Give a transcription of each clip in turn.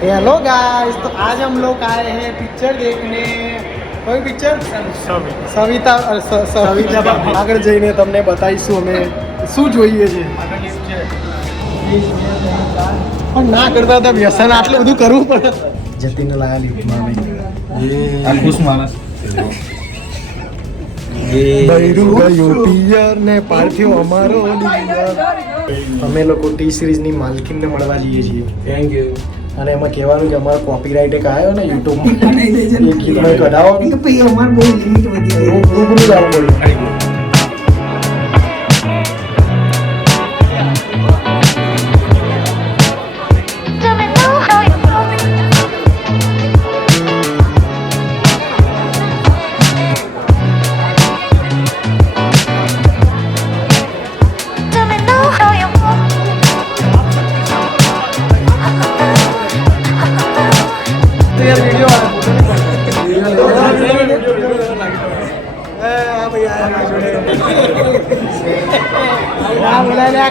Hello guys, तो आज हम लोग आए हैं पिक्चर देखने. कोई पिक्चर? સવિતા. આગળ જઈને તમને બતાવીશું અમે શું જોઈએ છે. પણ ના કરતા હતા વ્યસન આટલું બધું કરવું પડે. જતીને લાયા લીફમાં આ ખુશ માણસ બૈરું ગયું પિયર ને પાર્થિવ અમારો ડિયર. અમે લોકો ટી સિરીઝની માલકીનને મળવા જઈએ છીએ. Thank you. અને એમાં કહેવાનું કે અમારો કોપીરાઇટ એક આવ્યો ને યુટ્યુબમાં એ ગીતમાં કઢાવો ને તો પછી અમાર બહુ લિમિટ વધી ગઈ. રૂબરૂ જવું પડ્યું.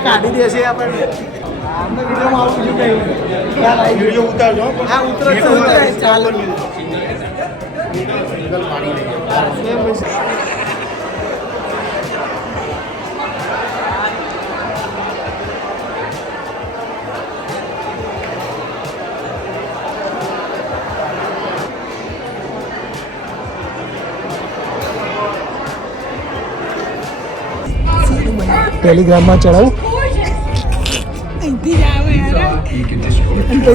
કાઢી દેશે આપણે વિડીયોમાં આવું બીજું કઈ વિડીયો ઉતારજો. હા ઉતરો ચાલો. ટેલિગ્રામમાં ચડાવું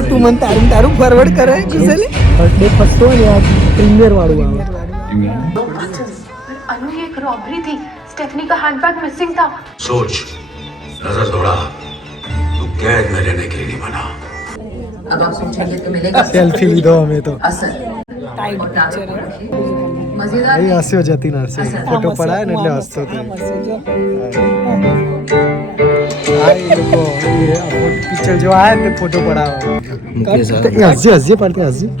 તું મને તારું ફોરવર્ડ કરે કુશલી. બર્થડે ફરતો ને આ પ્રીમિયર વાળું આવે. अनु ये एक रॉबरी थी. स्टेफनी का हैंडबैग मिसिंग था. सोच, नजर दौड़ा, तू कैद में रहने के लिए नहीं बना. अब आपको चाहिए तो मिलेगा સેલ્ફી લીધો અમે તો. असर ટાઈટ પિક્ચર मजेदार એ હસ્યો જતી નરસે ફોટો પડાય ને એટલે હસતો હતો. આ એ લોકો પિક્ચર જો આયા ને ફોટો પડાવે. હસી પડતી હસી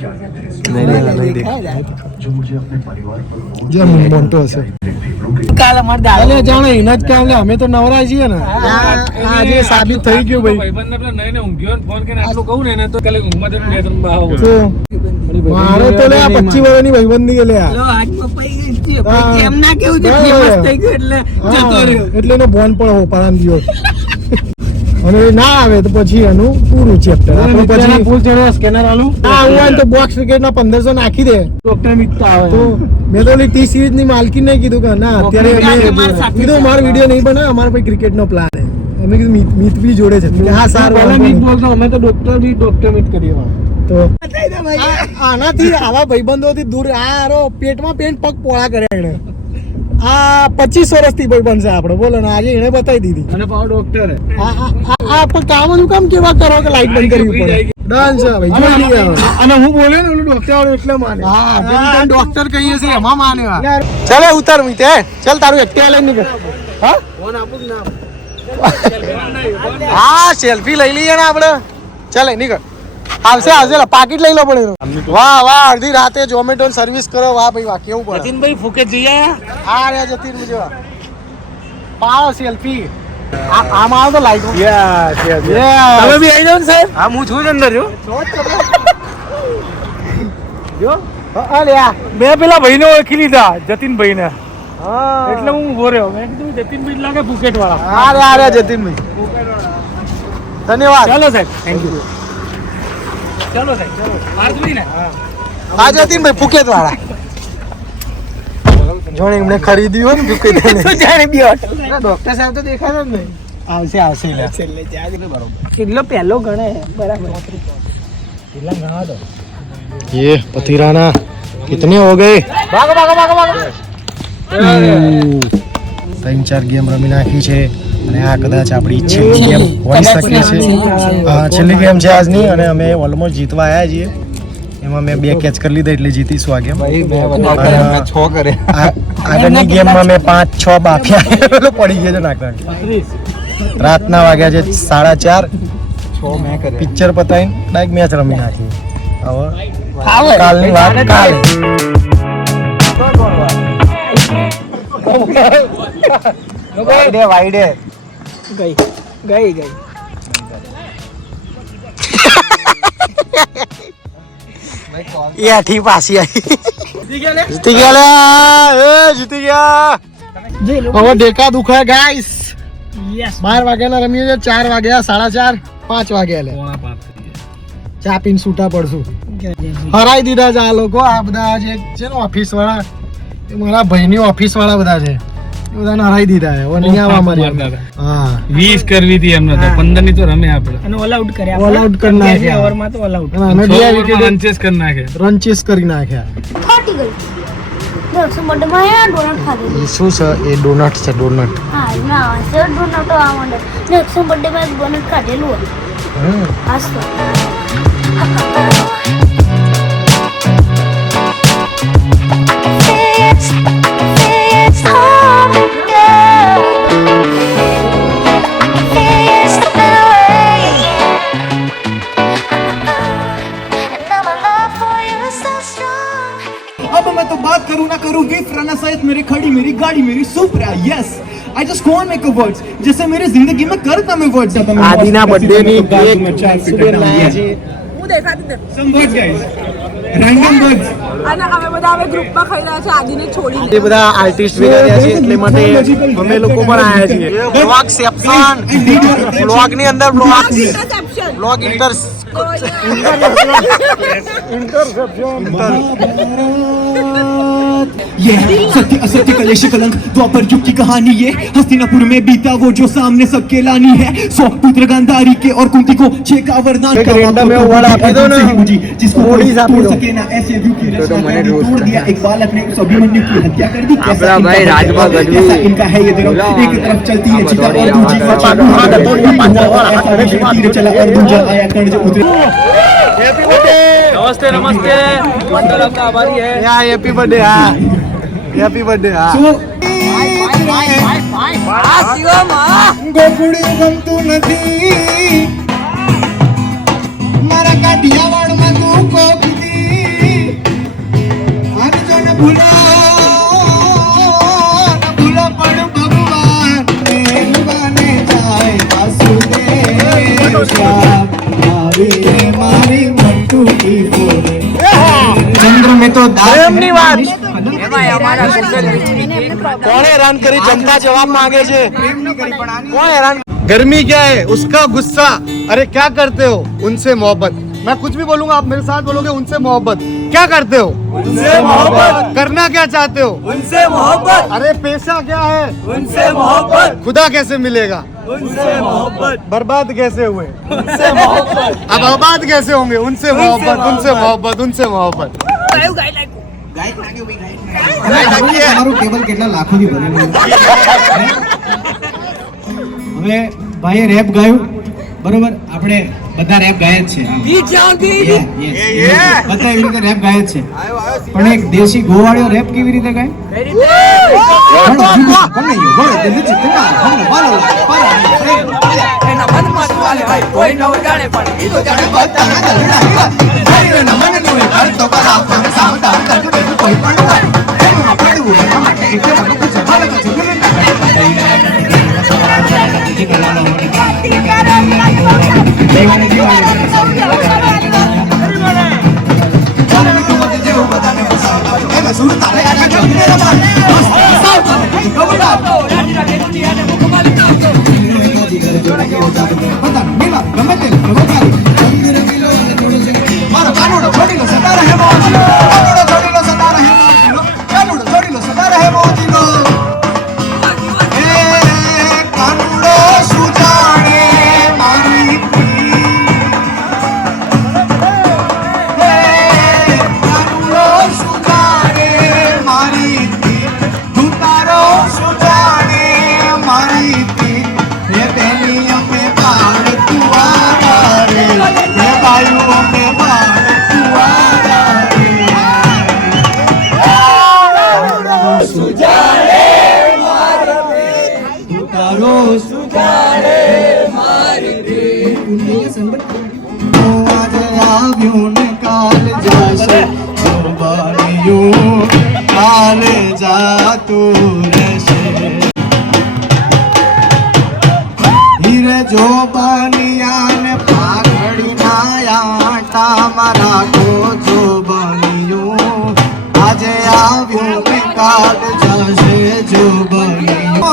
નહીં દેખાય જે મોન્ટો હશે. કાલ અમાર દાદા અલે જાણે એના જ કામ લે અમે તો નવરા છીએ ને. આજે સાબિત થઈ ગયું ભાઈ. ભાઈબંધ આપણે નઈને ઊંઘ્યો ને ફોન કરીને આટલું કહું ને તો કાલે ઊંઘમાં તો બે ત્રણ બાવ મારે તો લે આ 25 વર્ષની ભાઈબંધી કે લે આ. લો આજ પપ્પાઈ ગઈ છે કેમ ના કેવું છે ફેમસ થઈ ગયો એટલે જતો રહ્યો. એટલે એનો બોન પણ હો પાન દિયો. અને ના આવે તો પછી એનું પૂરું ચેપ્ટર. આપણે પછી ફૂલ ચેનલ સ્કેનર આલું. હા હું તો બોક્સ ક્રિકેટના 1500 નાખી દે. ડોક્ટર મિત્તા આવે તો મેં તો ઓલી ટી સિરીઝ ની માલકીન ને કીધું કે ના અત્યારે અમે કીધું મારો વિડિયો નહીં બનાવે અમારો ભાઈ ક્રિકેટ નો પ્લાન છે. અમે કીધું મિત બી જોડે છે કે હા સારું પહેલા મિત બોલતો અમે તો ડોક્ટર મિત કરીએ તો આનાથી આવા ભાઈબંધોથી દૂર. આ પેટમાં પેન્ટ પગ પોળા કર્યા એને. આ 25 વર્ષથી ભાઈબંધ છે આપણો. બોલો ને આજે એને બતાવી દીધી. અને પાવ ડોક્ટર આ પણ કામ કામ કેવા કરો કે લાઈટ બંધ કરવી પડે. ડન છે ભાઈ જોઈ લઈએ. અને હું બોલે ને ઓલું ડોક્ટર વાળું એટલે માને. હા જેમ ડોક્ટર કહીએ છે એમાં માને. ચાલે ઉતાર મીતે ચાલ તારું એક્ટિવા લઈને નીકળ. હા ફોન આપું ના હા સેલ્ફી લઈ લઈએ ને આપણે. ચાલે નીકળ. આવશે પાકીટ લઈ લો પડે. વાહ વાહ અડધી રાતે ઝોમેટો સર્વિસ કરો. વાહ ભાઈ વાહ કેવું પડે. જતીનભાઈ ફૂકે જઈએ આ રે જતીન મુજબ પાવ સેલ્ફી. આમાં આવો તો લાઈટ. તમે બી આવી જાવ ને સાહેબ. હા હું છું જ અંદર જો મેં પેલા ભાઈને ઓળખી લીધા જતીનભાઈ ને એટલે હું ઉભો રહ્યો. મેં કીધું જતીનભાઈ લાગે ફુકેટ વાળા. આ રે જતીનભાઈ ધન્યવાદ. ચાલો સાહેબ થેન્ક યુ. ચાલો સાહેબ ચાલો મારવી ને આ જતીનભાઈ ફુકેત વાળા જોણે એમને ખરીદ્યું હોય ને ફુકેત જાણે બી ડોક્ટર સાહેબ તો દેખાતા જ નહીં. આવશે છેલ્લે જાગે બરોબર. કિલ્લો પહેલો ગણે બરાબર. ये पतिराना कितने हो गए? ભાગો ભાગો ભાગો ભાગો. 3-4 ગેમ રમી નાખી છે અને આ કદાચ આપણી છેલ્લી ગેમ હોઈ શકે છે. છેલ્લી ગેમ છે આજની અને અમે ઓલમોસ્ટ જીતવા આવ્યા છીએ. એમાં મેં 2 કેચ કરી લીધા એટલે જીતીશું આ ગેમ. આગળની ગેમમાં મેં 5-6 બાફિયા પડી ગયા છે નાખતા. રાતના વાગ્યા છે 4:30. પિક્ચર પતાવીને ડાયરેક્ટ મેચ રમી નાખી. હવે કાલની વાત કાલે. વાઈડે ગઈ એ આઠી પાછી આવી જીતી ગયા લે જીતી ગયા હવે ડેકા દુખાય ગાઈસ 12 વાગ્યાના રમીએ છે 4 વાગ્યા 4:30 5 વાગ્યા લે ચા પીને છૂટા પડશું હરાઈ દીધા છે આ લોકો આ બધા જે છે ને ઓફિસ વાળા એ મારા ભાઈની ઓફિસ વાળા બધા છે એ બધાને હરાઈ દીધા છે હવે નહીં આવવા મારી હા 20 કરવી હતી એમને તો 15 ની તો રમે આપણે અને ઓલ આઉટ કર્યા ઓલ આઉટ કરી નાખ્યા ઓવરમાં તો ઓલ આઉટ અને 2 વિકેટ રનચેસ કરી નાખે રનચેસ કરી નાખ્યા ફાટી ગઈ દોસ્તો બર્થડે માં ડોનટ ખાધેલું એ શું છે એ ડોનટ છે ડોનટ હા ના સર ડોનટ આ મંડે નેક્સ્ટ બર્થડે માં ડોનટ ખાધેલું આસ તો अब मैं तो बात करूँ ना करूँ वीफ रना सहित मेरी खड़ी मेरी गाड़ी मेरी सुपरा yes I just can't make a words जैसे मेरी जिंदगी में करता मैं वर्ड्स આદિના બર્થડે ની કેક સુબેર લાયા છે હું દેખાતી નથી some words guys random words અને અમે બધા હવે ગ્રુપમાં ખાઈ રહ્યા છે આદિને છોડીને એ બધા આર્ટિસ્ટ ભેગા થયા છે એટલે માટે અમે લોકો પણ આયા છીએ બ્લોગ સેક્શન બ્લોગ ની અંદર બ્લોગ ઇન્ટરસેપ્શન બ્લોગ ये है सत्य असत्य कलेश कलंक द्वापर युग की कहानी ये हस्तिनापुर में बीता वो जो सामने सबके लानी है 100 पुत्र गांधारी के और कुंती को 6 का वरदान एक random में वाला आपी दो ना जिसको थोड़ी सा तोड़ सके ना ऐसे व्यू की रचना करके तोड़ दिया एक बालक ने उस अभिमन्यु की हत्या कर दी कैसा भाई राजमा गढ़वी कैसा इनका है ये धर्म एक तरफ चलती है चिता और दूसरी तरफ तीर चला और गुंजन आया कर्ण जो उतरे हैप्पी बर्थडे નમસ્તે નમસ્તે મંડળ આપના આભારી હે યા હેપી બર્થડે હા હેપી બર્થડે હા ગોકુડી ગમતું નથી મારા કાઠિયાવાડમાં તું કોકતી આજ જો ને ભૂલો પણ ભગવાન મેલવાને જાય વાસુદેવ આવી મારી મંટુ કી ફોરે ચંદ્ર में तो એમની વાત કોણે હેરાન કરી જનતા જવાબ માંગે છે કોણ હેરાન गर्मी क्या है उसका गुस्सा अरे क्या करते हो उनसे मोहब्बत मैं कुछ भी बोलूंगा आप मेरे साथ बोलोगे उनसे मोहब्बत क्या करते हो उनसे मोहब्बत करना क्या चाहते हो उनसे मोहब्बत अरे पेशा क्या है उनसे मोहब्बत खुदा कैसे मिलेगा उनसे मोहब्बत बर्बाद कैसे हुए उनसे मोहब्बत अब आबाद कैसे होंगे उनसे मोहब्बत उनसे मोहब्बत उनसे मोहब्बत તમારું ટેબલ કેટલા લાખોથી ભરેલું હવે ભાઈએ રેપ ગાયું બરોબર આપણે બધા રેપ ગાય જ છે બધા એવી રીતે રેપ ગાય જ છે પણ એક દેશી ગોવાળિયો રેપ કેવી રીતે ગાય जो बनियान पागड़ी नाया मारा को जो ख्वाबों में काट जाशे जो बनियो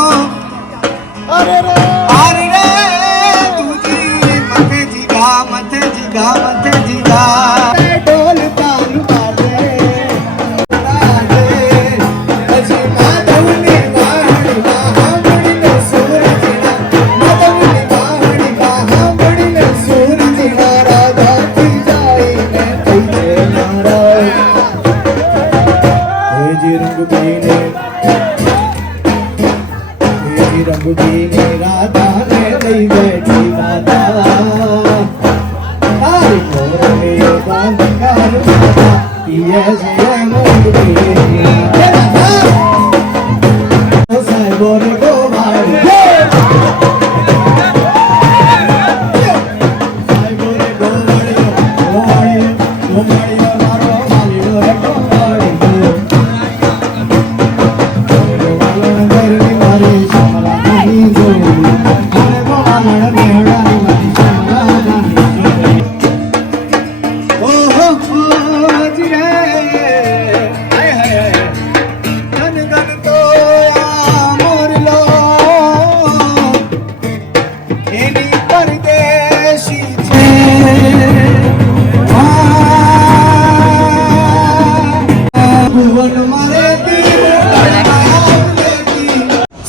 अरे रे तुझी मथे जिगा ढोल तालू बाजे अजी माधवनी वाहणी महाबळीने सूरजीना माधवनी वाहणी महाबळीने सूरजीना राधा की जाईने तुझे नाराय जी रंग बीने राधा ने लई बैठी राधा तारी मोर में बांधकार राधा ये जय मोर बीने राधा ओ साहिबो रे गोवाड़ी साहिबो रे गोवाड़ी मारो मालियो रे गोवाड़ी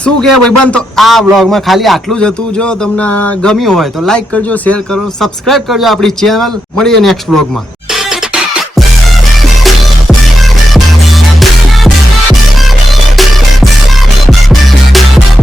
શું કે ભાઈબંધ, તો આ વ્લોગમાં ખાલી આટલું જ હતું. જો તમને ગમ્યું હોય તો લાઈક કરજો, શેર કરો, સબસ્ક્રાઇબ કરજો આપણી ચેનલ. મળીએ નેક્સ્ટ વ્લોગમાં.